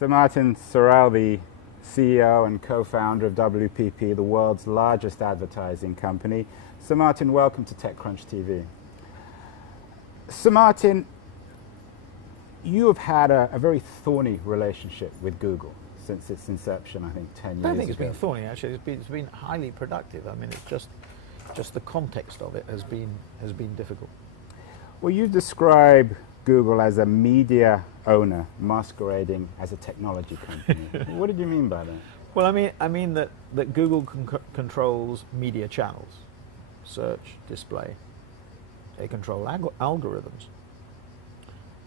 So Martin, Sorrell, the CEO and co-founder of WPP, the world's largest advertising company. So Martin, welcome to TechCrunch TV. So Martin, you have had a very thorny relationship with Google since its inception, I think 10 years ago. I don't think it's been thorny, actually. It's been highly productive. I mean, it's just the context of it has been difficult. Well, you describe Google as a media owner masquerading as a technology company. What did you mean by that? Well, I mean that Google controls media channels, search, display. They control algorithms.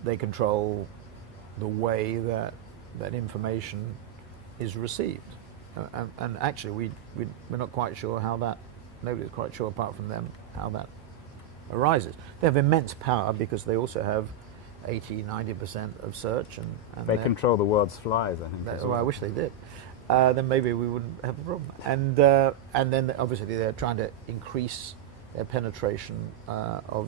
They control the way that information is received. And actually, we're not quite sure how that, nobody's quite sure apart from them, how that arises. They have immense power because they also have 80–90% of search, and they control the world's flies, I think. Well, I wish they did. Then maybe we wouldn't have a problem. And then obviously they're trying to increase their penetration of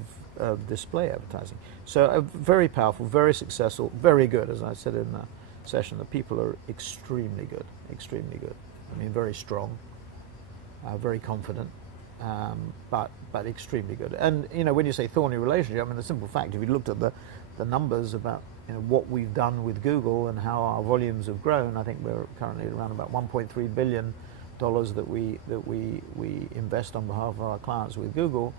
display advertising. So very powerful, very successful, very good. As I said in the session, the people are extremely good, extremely good. I mean, very strong, very confident. But extremely good. And when you say thorny relationship, I mean the simple fact, if you looked at the numbers about what we've done with Google and how our volumes have grown, I think we're currently at around about $1.3 billion that we invest on behalf of our clients with Google.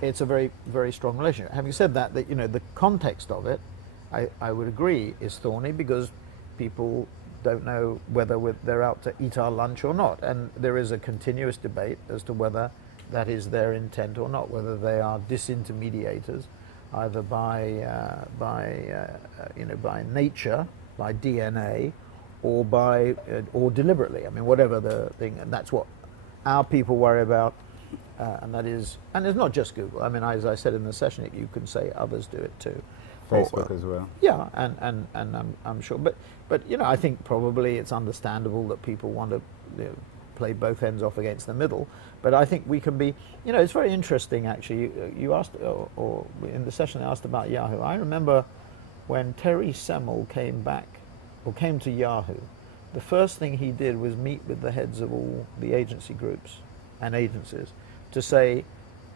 It's a very, very strong relationship. Having said that, the context of it, I would agree, is thorny because people don't know whether they're out to eat our lunch or not, and there is a continuous debate as to whether that is their intent or not, whether they are disintermediators, either by nature, by DNA, or deliberately. I mean, whatever the thing, and that's what our people worry about, and it's not just Google. I mean, as I said in the session, you can say others do it too. Facebook as well. Yeah, and I'm sure, but I think probably it's understandable that people want to play both ends off against the middle. But I think we can be, it's very interesting actually. You asked, or in the session I asked about Yahoo. I remember when Terry Semel came to Yahoo, the first thing he did was meet with the heads of all the agency groups and agencies to say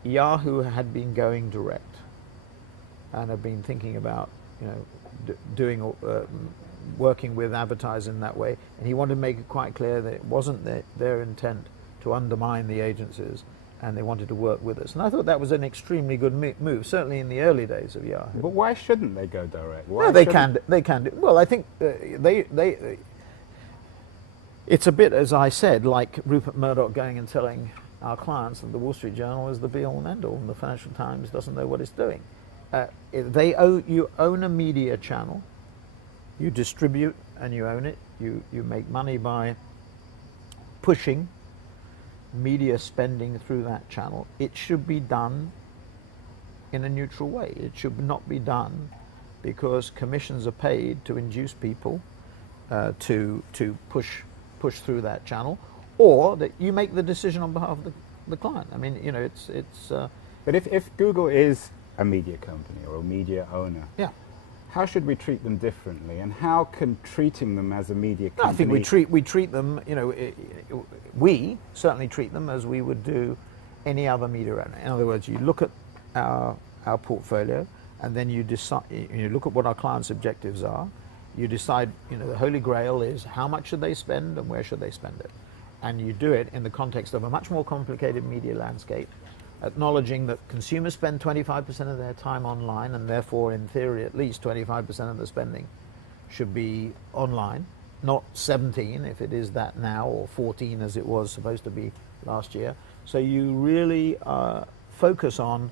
Yahoo had been going direct and had been thinking about, working with advertising in that way, and he wanted to make it quite clear that it wasn't their intent to undermine the agencies, and they wanted to work with us. And I thought that was an extremely good move, certainly in the early days of Yahoo. But why shouldn't they go direct? No, they can do. Well, I think it's a bit, as I said, like Rupert Murdoch going and telling our clients that the Wall Street Journal is the be-all and end-all, and the Financial Times doesn't know what it's doing. You own a media channel. You distribute and you own it. You make money by pushing media spending through that channel. It should be done in a neutral way. It should not be done because commissions are paid to induce people to push through that channel, or that you make the decision on behalf of the client. I mean, it's. But if Google is a media company or a media owner, yeah. How should we treat them differently, and how can treating them as a media company? I think we treat them. We certainly treat them as we would do any other media owner. In other words, you look at our portfolio, and then you decide. You look at what our clients' objectives are. You decide. The holy grail is how much should they spend and where should they spend it, and you do it in the context of a much more complicated media landscape, acknowledging that consumers spend 25% of their time online, and therefore, in theory, at least 25% of the spending should be online, not 17 if it is that now, or 14 as it was supposed to be last year. So you really focus on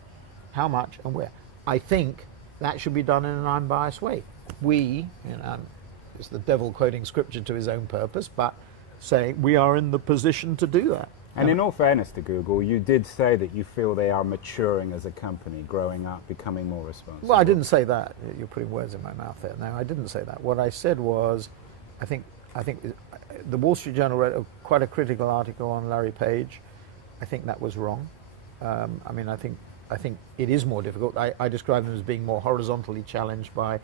how much and where. I think that should be done in an unbiased way. It's the devil quoting scripture to his own purpose, but saying we are in the position to do that. And in all fairness to Google, you did say that you feel they are maturing as a company, growing up, becoming more responsible. Well, I didn't say that. You're putting words in my mouth there. No, I didn't say that. What I said was, I think the Wall Street Journal wrote quite a critical article on Larry Page. I think that was wrong. I think it is more difficult. I describe them as being more horizontally challenged by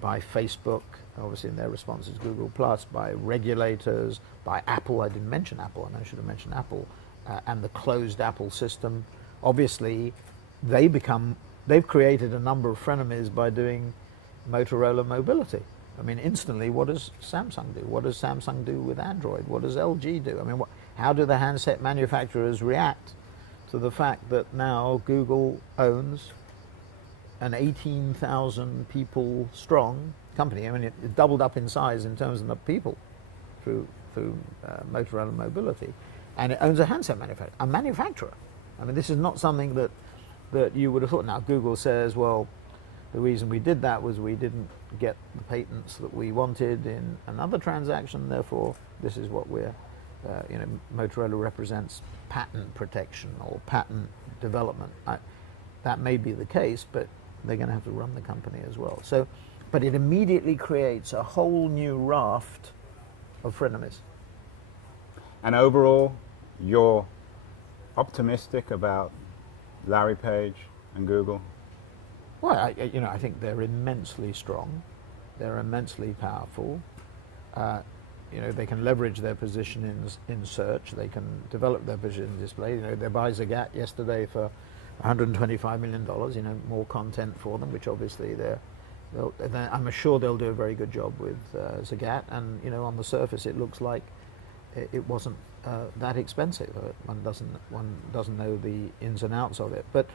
by Facebook, obviously in their responses, Google Plus, by regulators, by Apple. I didn't mention Apple, and I should have mentioned Apple, and the closed Apple system. Obviously, they've created a number of frenemies by doing Motorola Mobility. I mean, instantly, what does Samsung do? What does Samsung do with Android? What does LG do? I mean, how do the handset manufacturers react to the fact that now Google owns an 18,000 people strong company? I mean, it doubled up in size in terms of the people through Motorola Mobility, and it owns a handset manufacturer. I mean, this is not something that you would have thought. Now, Google says, well, the reason we did that was we didn't get the patents that we wanted in another transaction, therefore this is what we're, Motorola represents patent protection or patent development. That may be the case, but they're going to have to run the company as well. So, but it immediately creates a whole new raft of frenemies. And overall, you're optimistic about Larry Page and Google? Well, I think they're immensely strong. They're immensely powerful. They can leverage their position in search. They can develop their position in display. They buy Zagat yesterday for $125 million. More content for them, which obviously I'm sure they'll do a very good job with Zagat. And on the surface, it looks like it wasn't that expensive. One doesn't know the ins and outs of it. But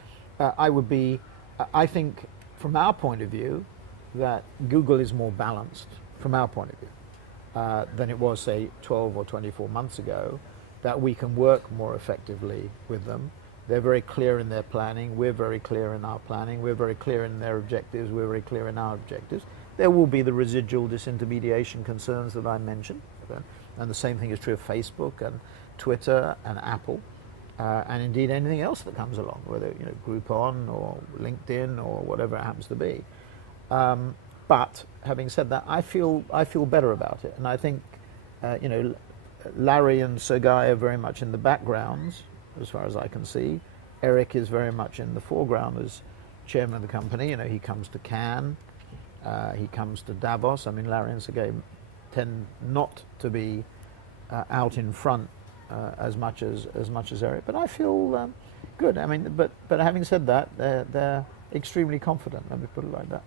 I think from our point of view that Google is more balanced from our point of view than it was, say, 12 or 24 months ago, that we can work more effectively with them. They're very clear in their planning. We're very clear in our planning. We're very clear in their objectives. We're very clear in our objectives. There will be the residual disintermediation concerns that I mentioned. And the same thing is true of Facebook and Twitter and Apple. And indeed anything else that comes along, whether Groupon or LinkedIn or whatever it happens to be. But having said that, I feel better about it, and I think Larry and Sergey are very much in the backgrounds, as far as I can see. Eric is very much in the foreground as chairman of the company. He comes to Cannes, he comes to Davos. I mean, Larry and Sergey tend not to be out in front as much as Eric, but I feel good. I mean, but having said that, they're extremely confident. Let me put it like that.